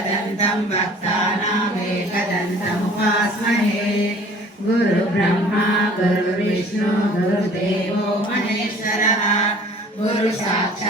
एकदन्तं वक्तानामेकदन्तमुपास्महे गुरुब्रह्मा गुरुविष्णु गुरुदेवो महेश्वरः गुरुसाक्षात्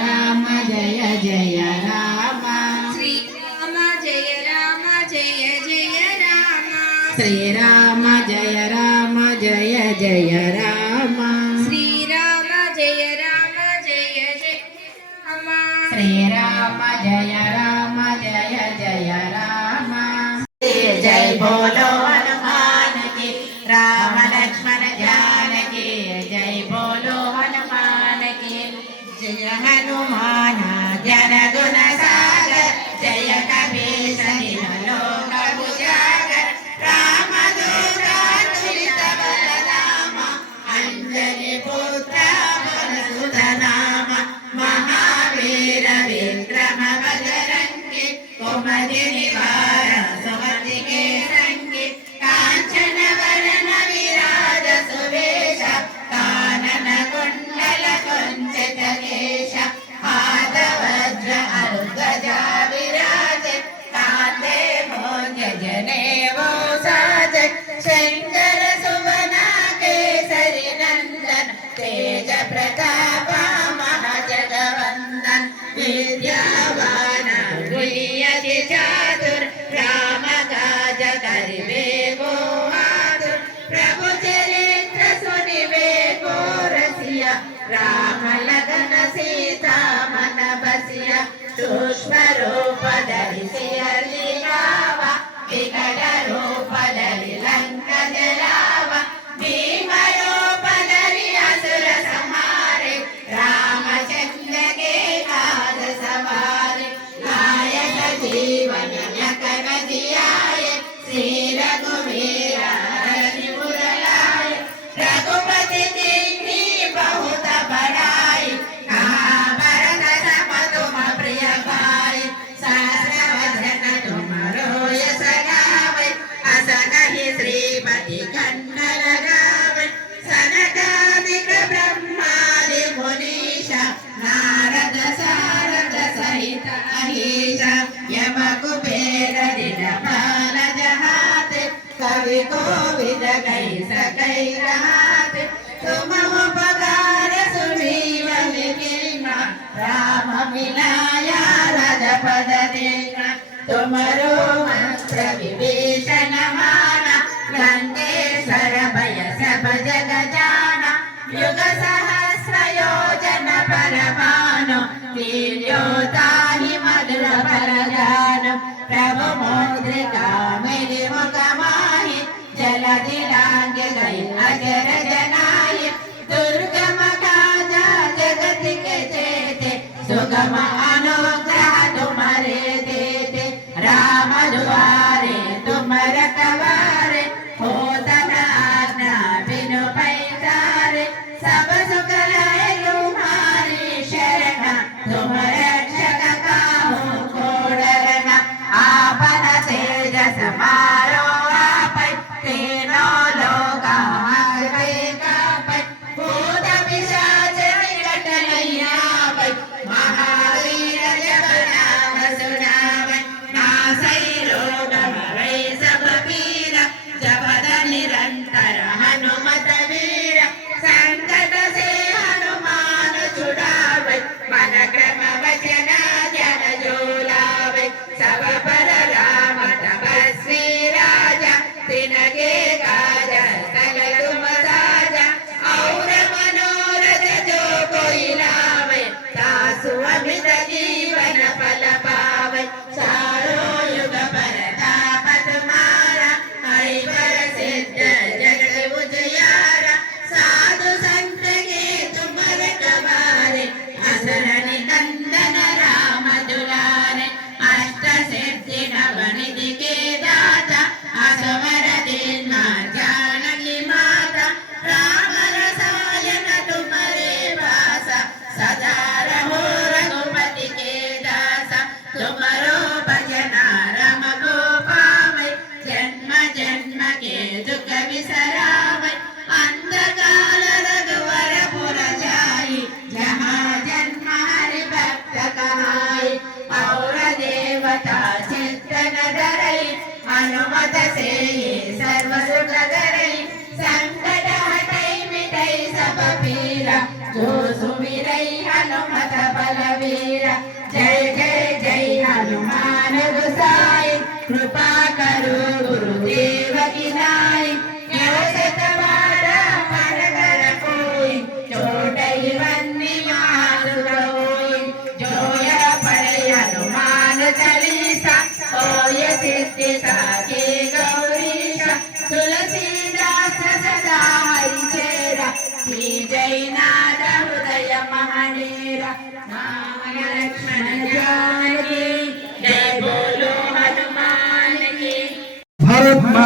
జయ హనుమాన జనగుణ సాగర్ జయ కపీసని kama జ్ఞానమానదు సాయి కృపాకరు గురు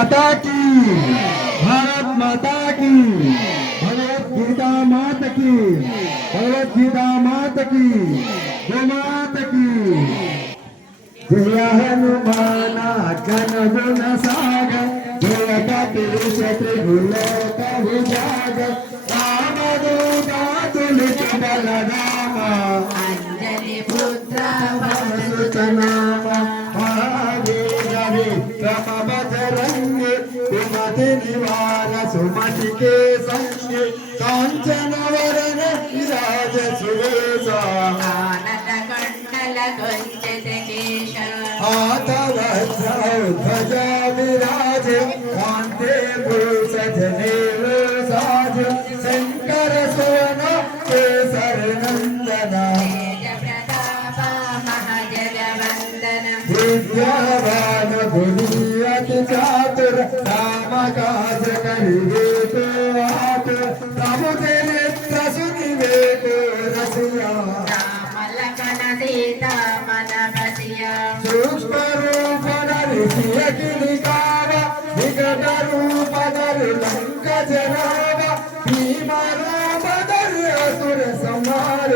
माता की। भारत माता की। भगवत गीता मात की। भगवत गीता मात की। गो मात की। जय हनुमान जन गुण सागर जय कपीश त्रिभुलोक विजाग राम दूता तुलित बलरामा। अंजलि पुत्र महावीरवे కాంచనవరణ విరాజ సువేశ ఆనతకండల కొంచె కేశ ఆతవజ్ర ధ్వజ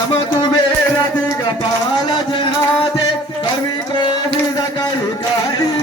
अधीशा यम कुबेर दिगपाल जहादे कवि कोविद करि करि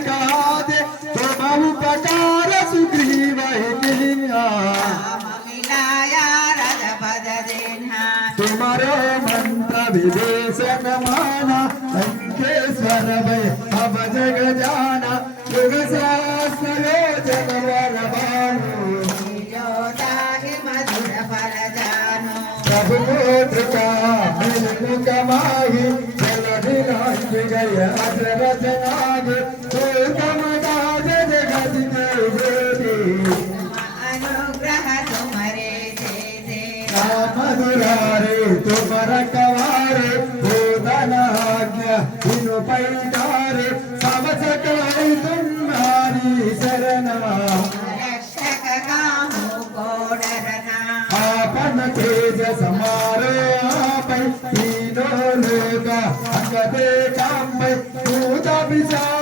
పైతారి సమసకైతున్నారి శరణ. ఆపన తేజ సమారోపై తీనోలుగా అంగదే కాంపై పూజ విచార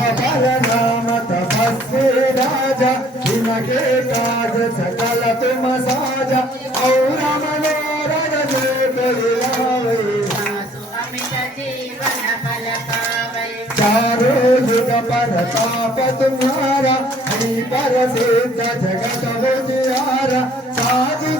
सकल नाम तपस्वी राजा जिनके काज सकल तुम साजा और मनोरन चारो युग पर ताप तुम्हारा हरि पर सिद्ध जगत हो जियारा साधु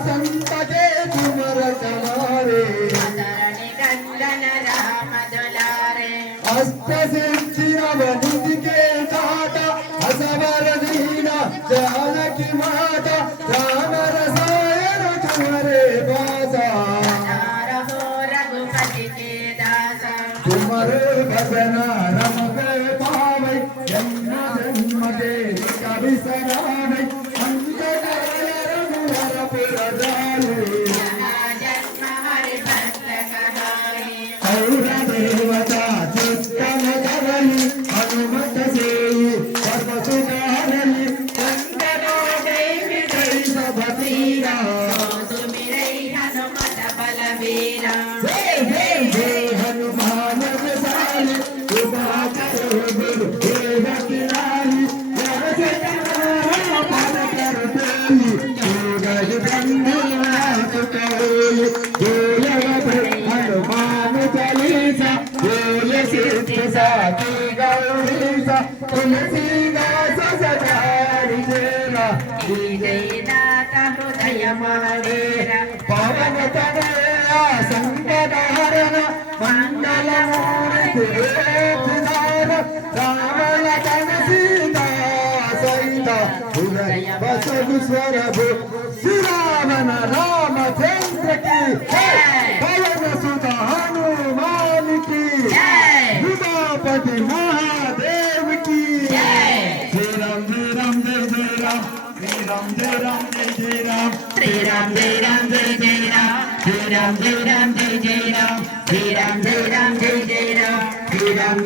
Gopati Mahadev ki Jai Ram Jai Ram Jai Jai Ram Jai Ram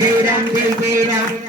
Jai Ram Jai Jai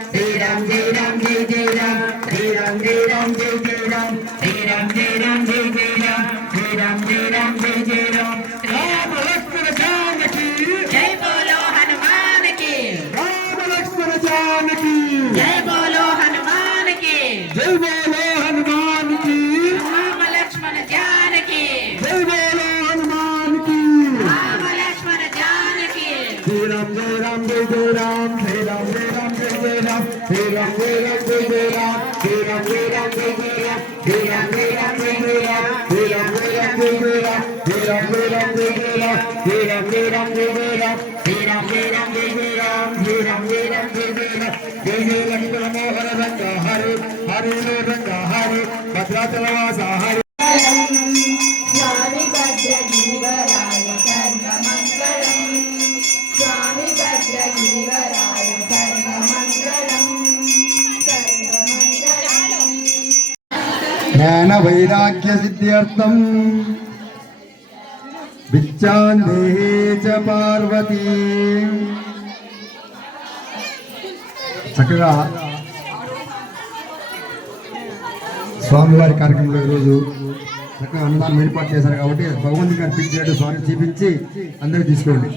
ధ్యాన వైరాగ్య సిద్ధ్యర్థం. విచ్చాందేహే చ పార్వతీ. చక్కగా స్వామివారి కార్యక్రమంలో ఈరోజు చక్కగా అన్నదానం ఏర్పాటు చేశారు కాబట్టి భగవంతుని గారు పిలిచేట్టు స్వామి చూపించి అందరికి తీసుకోండి